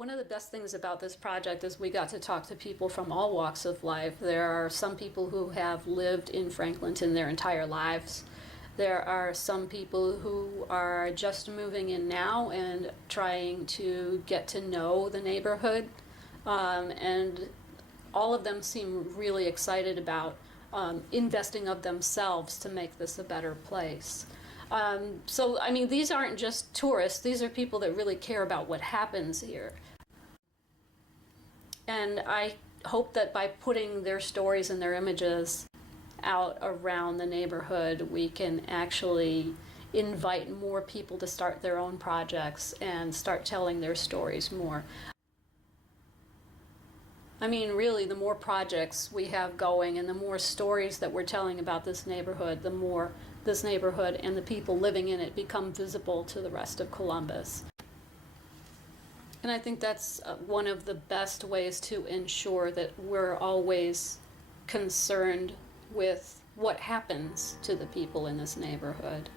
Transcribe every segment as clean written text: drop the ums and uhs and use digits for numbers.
One of the best things about this project is we got to talk to people from all walks of life. There are some people who have lived in Franklinton their entire lives. There are some people who are just moving in now and trying to get to know the neighborhood. And all of them seem really excited about investing of themselves to make this a better place. So, I mean, these aren't just tourists. These are people that really care about what happens here. And I hope that by putting their stories and their images out around the neighborhood, we can actually invite more people to start their own projects and start telling their stories more. I mean, really, the more projects we have going and the more stories that we're telling about this neighborhood, the more this neighborhood and the people living in it become visible to the rest of Columbus. And I think that's one of the best ways to ensure that we're always concerned with what happens to the people in this neighborhood.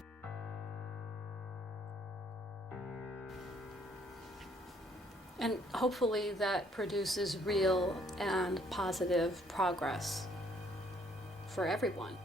And hopefully that produces real and positive progress for everyone.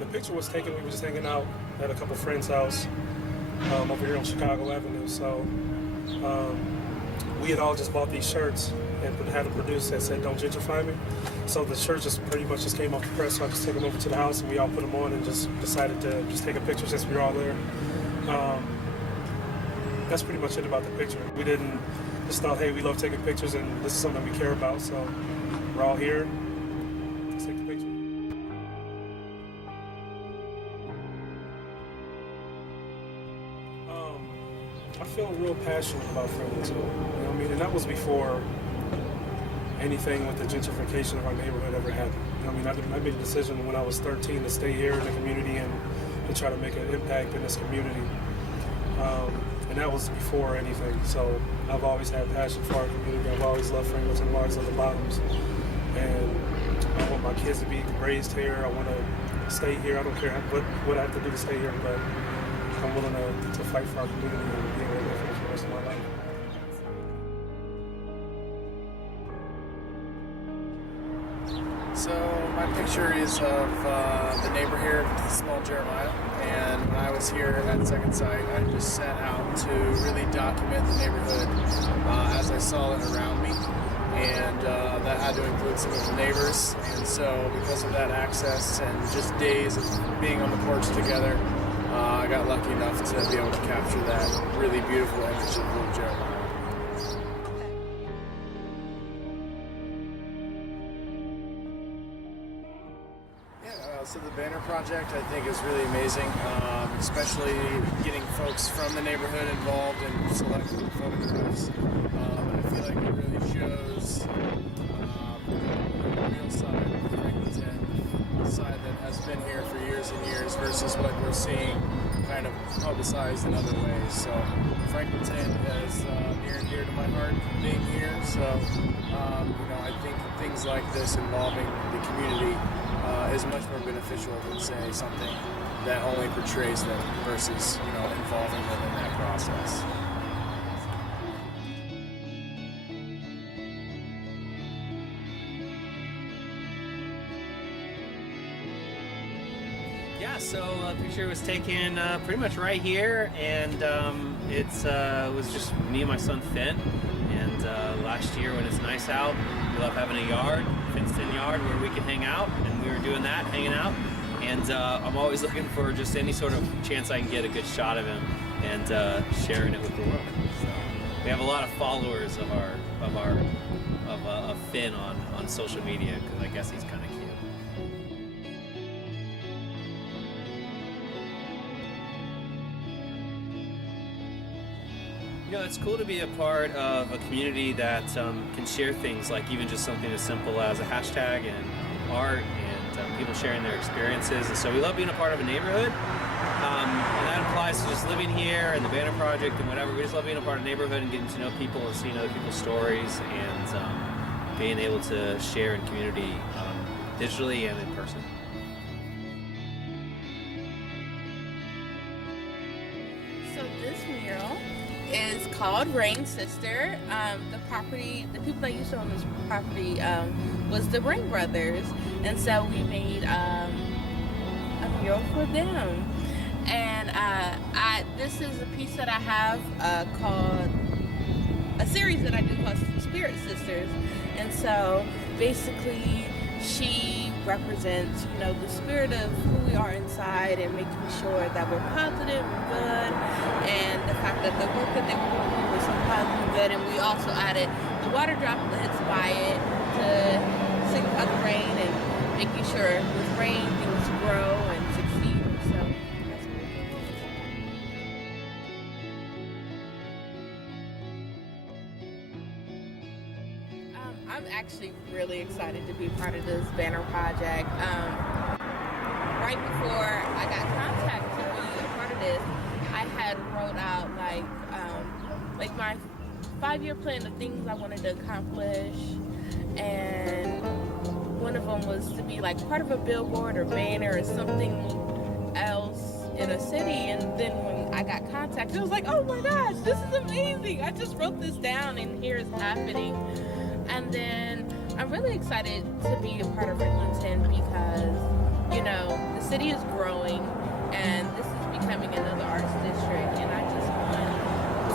The picture was taken, we were just hanging out at a couple friends' house over here on Chicago Avenue. So we had all just bought these shirts and had them produced that said, "Don't gentrify me." So the shirts just pretty much just came off the press, so I just took them over to the house and we all put them on and just decided to just take a picture since we were all there. That's pretty much it about the picture. We didn't just thought, hey, we love taking pictures and this is something we care about, so we're all here. Let's take the picture. I feel real passionate about Franklinton, you know what I mean? And that was before anything with the gentrification of our neighborhood ever happened. You know what I mean? I made a decision when I was 13 to stay here in the community and to try to make an impact in this community. And that was before anything. So I've always had passion for our community. I've always loved Franklinton. I've always loved the Bottoms. And I want my kids to be raised here. I want to stay here. I don't care what I have to do to stay here, but I'm willing to fight for our community and be able to live here for the rest of my life. So my picture is of the neighbor here, small Jeremiah, and when I was here at Second Sight, I just set out to really document the neighborhood as I saw it around me, and that had to include some of the neighbors, and so because of that access and just days of being on the porch together, I got lucky enough to be able to capture that really beautiful image of little Jeremiah. So the banner project I think is really amazing, especially getting folks from the neighborhood involved in selecting photographs. I feel like it really shows the real side of Franklinton, the side that has been here for years and years versus what we're seeing kind of publicized in other ways. So Franklinton is near and dear to my heart being here. So I think things like this involving the community is much more beneficial than, say, something that only portrays them versus, involving them in that process. Yeah, so the picture was taken pretty much right here, and it was just me and my son Finn. And last year when it's nice out, we love having a yard, fenced-in yard where we can hang out, and we were doing that, hanging out. And I'm always looking for just any sort of chance I can get a good shot of him and sharing it with the world. So we have a lot of followers of Finn on social media, because I guess he's kind of cute. You know, it's cool to be a part of a community that can share things like even just something as simple as a hashtag and art and people sharing their experiences. And so we love being a part of a neighborhood. And that applies to just living here and the Banner Project and whatever. We just love being a part of a neighborhood and getting to know people and seeing other people's stories and being able to share in community digitally and in person. So this mural is called Rain Sister. The people that used to own this property was the Rain Brothers, and so we made a mural for them. And this is a piece that I have called a series that I do called Spirit Sisters, and so basically she represents, you know, the spirit of who we are inside and making sure that we're positive and good, and the fact that the work that they were doing was so positive and good. And we also added the water droplets by it to signify the rain and making sure with rain things grow and succeed. So that's what we're doing. I'm actually really excited to be part of this Banner Project. Right before I got contacted to be a part of this, I had wrote out like my 5-year plan of things I wanted to accomplish, and one of them was to be like part of a billboard or banner or something else in a city. And then when I got contacted, I was like, oh my gosh, this is amazing! I just wrote this down and here it's happening. And then I'm really excited to be a part of Franklinton because, you know, the city is growing and this is becoming another arts district, and I just want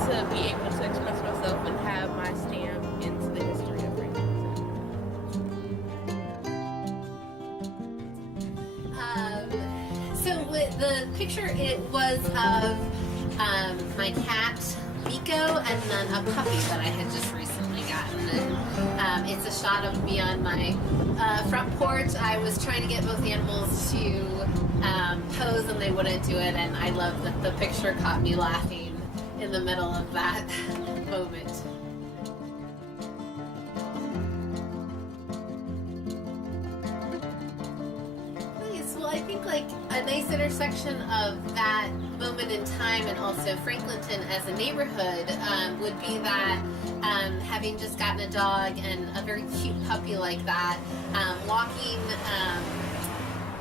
to be able to express myself and have my stamp into the history of Franklinton. So with the picture, it was of my cat Miko and then a puppy that I had just recently gotten. And it's a shot of me on my front porch. I was trying to get both animals to pose and they wouldn't do it, and I love that the picture caught me laughing in the middle of that moment. Well, I think like a nice intersection of that moment in time and also Franklinton as a neighborhood would be that having just gotten a dog and a very cute puppy like that, walking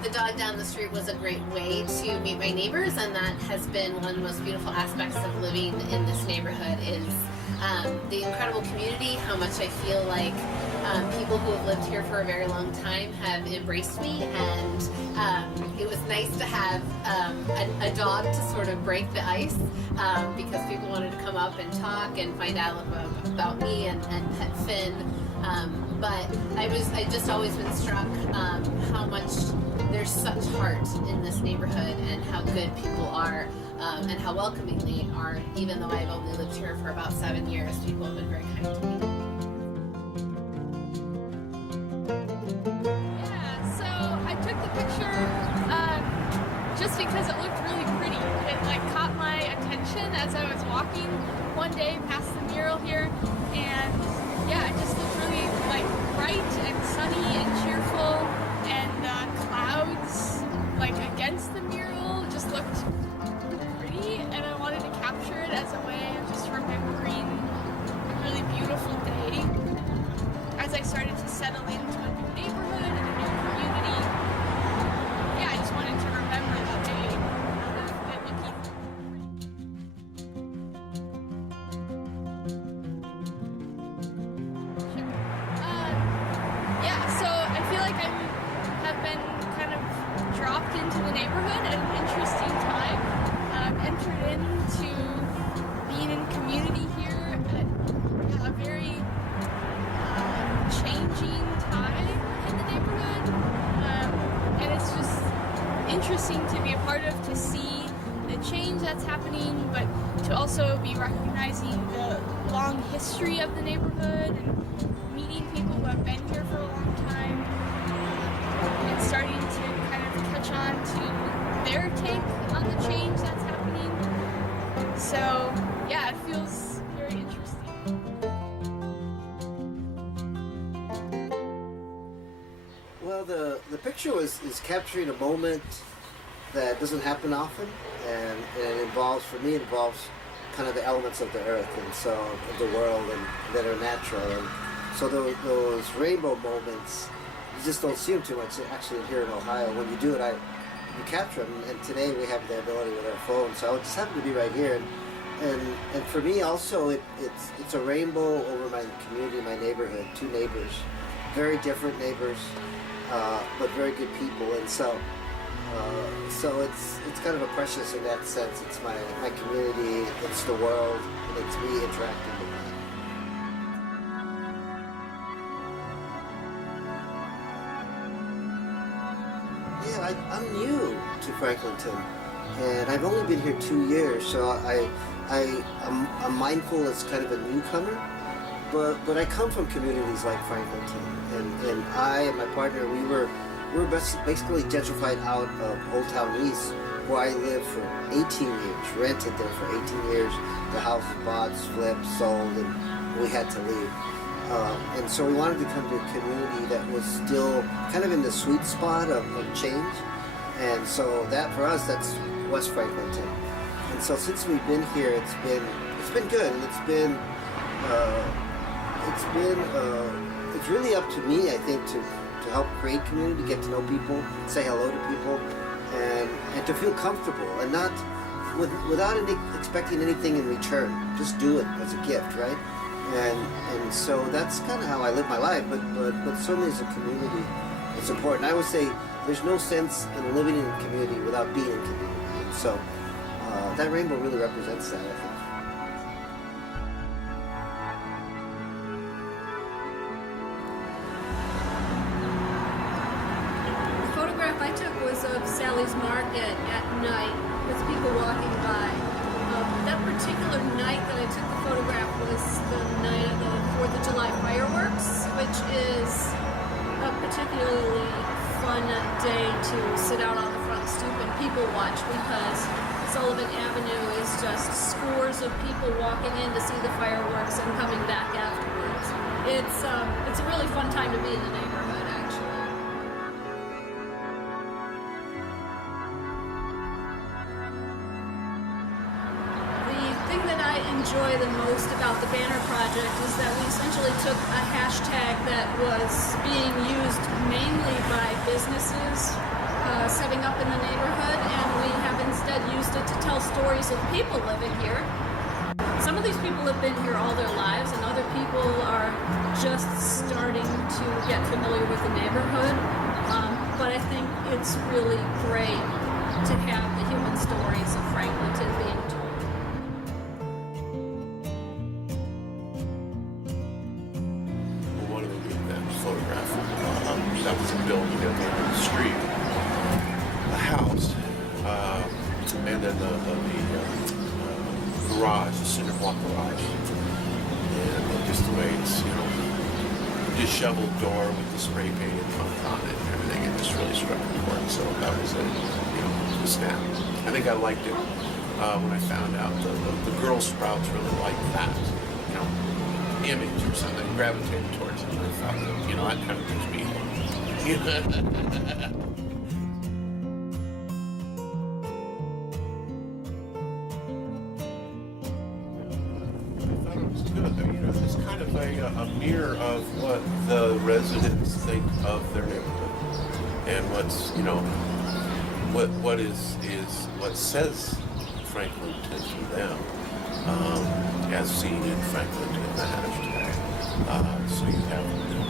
the dog down the street was a great way to meet my neighbors, and that has been one of the most beautiful aspects of living in this neighborhood is the incredible community, how much I feel like people who have lived here for a very long time have embraced me, and it was nice to have a dog to sort of break the ice because people wanted to come up and talk and find out about me and pet Finn. But I just always been struck how much there's such heart in this neighborhood and how good people are and how welcoming they are. Even though I've only lived here for about 7 years, people have been very kind to me. Yeah, so I took the picture just because it looked really pretty. It like caught my attention as I was walking one day past the mural here, and yeah, it just looked really like bright and sunny and cheerful, and clouds like against the mural just looked pretty, and I wanted to capture it as a way of just remembering a really beautiful day as I started to settle into a new neighborhood and a new community. Yeah, I just wanted to remember that day and looking. interesting to be a part of, to see the change that's happening, but to also be recognizing the long history of the neighborhood and meeting people who have been here for a long time and starting to kind of catch on to their take on the change that's happening. So yeah, it feels very interesting. Well, the picture is capturing a moment that doesn't happen often, and it involves, for me, it involves kind of the elements of the earth and so of the world and that are natural. And so those rainbow moments, you just don't see them too much actually here in Ohio. When you do it, you capture them, and today we have the ability with our phone. So I just happen to be right here, and for me also, it's a rainbow over my community, my neighborhood. Two neighbors, very different neighbors, but very good people, and so it's kind of a precious in that sense. It's my community, it's the world, and it's me interacting with that. Yeah, I'm new to Franklinton, and I've only been here 2 years, so I'm mindful as kind of a newcomer. But I come from communities like Franklinton, and I and my partner, we were basically gentrified out of Old Town East, where I lived for 18 years, rented there for 18 years. The house was bought, flipped, sold, and we had to leave. And so we wanted to come to a community that was still kind of in the sweet spot of change. And so that, for us, that's West Franklinton. And so since we've been here, it's been good, and it's really up to me, I think, to help create community, get to know people, say hello to people, and to feel comfortable, and not without expecting anything in return. Just do it as a gift, right? And so that's kind of how I live my life. But certainly as a community, it's important. I would say there's no sense in living in a community without being in community. And so that rainbow really represents that, I think. I took was of Sally's Market at night with people walking by. That particular night that I took the photograph was the night of the 4th of July fireworks, which is a particularly fun day to sit out on the front stoop and people watch, because Sullivan Avenue is just scores of people walking in to see the fireworks and coming back afterwards. It's a really fun time to be in the neighborhood, actually. Enjoy the most about the banner project is that we essentially took a hashtag that was being used mainly by businesses setting up in the neighborhood, and we have instead used it to tell stories of people living here. Some of these people have been here all their lives, and other people are just starting to get familiar with the neighborhood, but I think it's really great to have the human stories of Franklinton being told. That was a building at the end of the street, a house, and then the garage, the cinder block garage, and just the way it's, disheveled door with the spray painted font on it and everything, it just really struck a chord. So that was a snap. I think I liked it when I found out the Girl Scouts really liked that, image or something, gravitated towards it, and I thought that, that kind of gives me hope. I thought it was good. It's kind of a mirror of what the residents think of their neighborhood, and what's what says Franklinton to them, as seen in Franklinton, the hashtag. So you have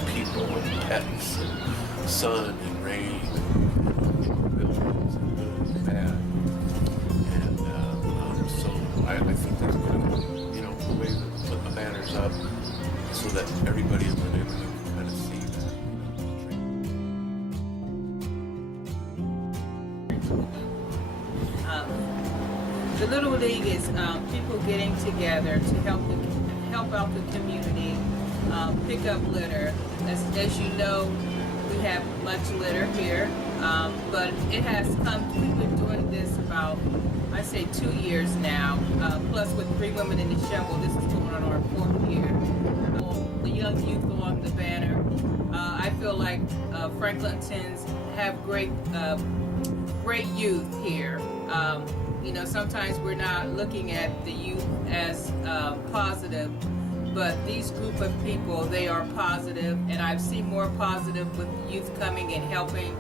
people and pets and sun and rain and buildings and good and bad. And so I think that's kind of the way to put the banners up so that everybody in the neighborhood can kind of see that. The Little League is people getting together to help out the community, pick up litter. As you know, we have much litter here, but it has come. We've been doing this about, I say, 2 years now. Plus, with 3 Women in the Shovel, this is going on our 4th year. The young youth go on the banner. I feel like Franklintons have great youth here. You know, sometimes we're not looking at the youth as positive, but these group of people, they are positive, and I've seen more positive with youth coming and helping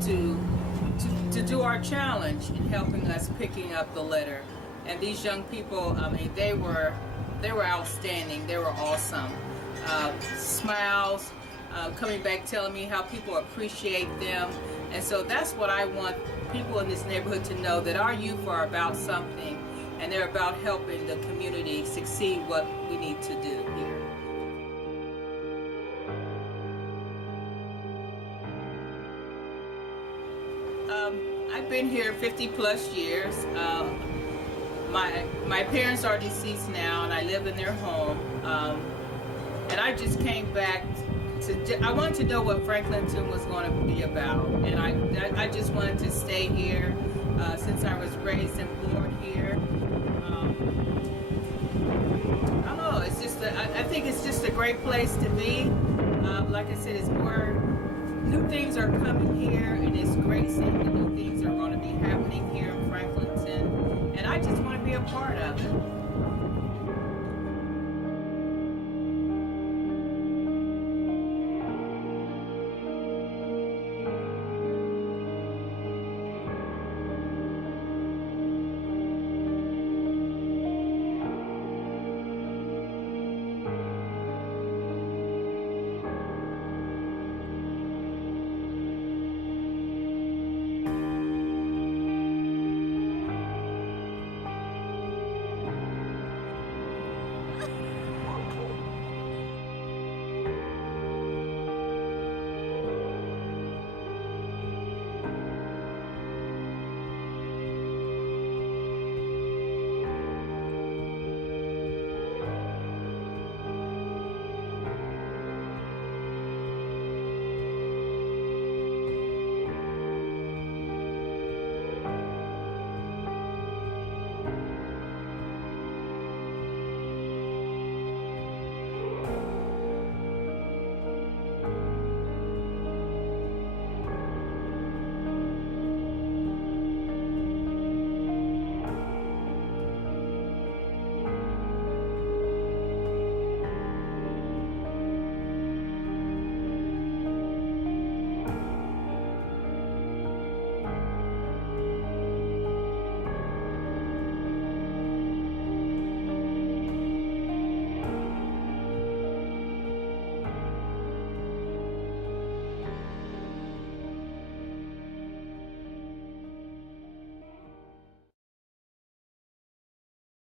to do our challenge and helping us picking up the litter. And these young people, I mean, they were outstanding. They were awesome. Smiles, coming back telling me how people appreciate them. And so that's what I want people in this neighborhood to know, that our youth are about something, and they're about helping the community succeed what we need to do here. I've been here 50 plus years. My parents are deceased now, and I live in their home. And I just came back I wanted to know what Franklinton was going to be about, and I just wanted to stay here since I was raised and born here. I don't know. It's just I think it's just a great place to be. Like I said, it's more new things are coming here, and it's great seeing the new things are going to be happening here in Franklinton, and I just want to be a part of it.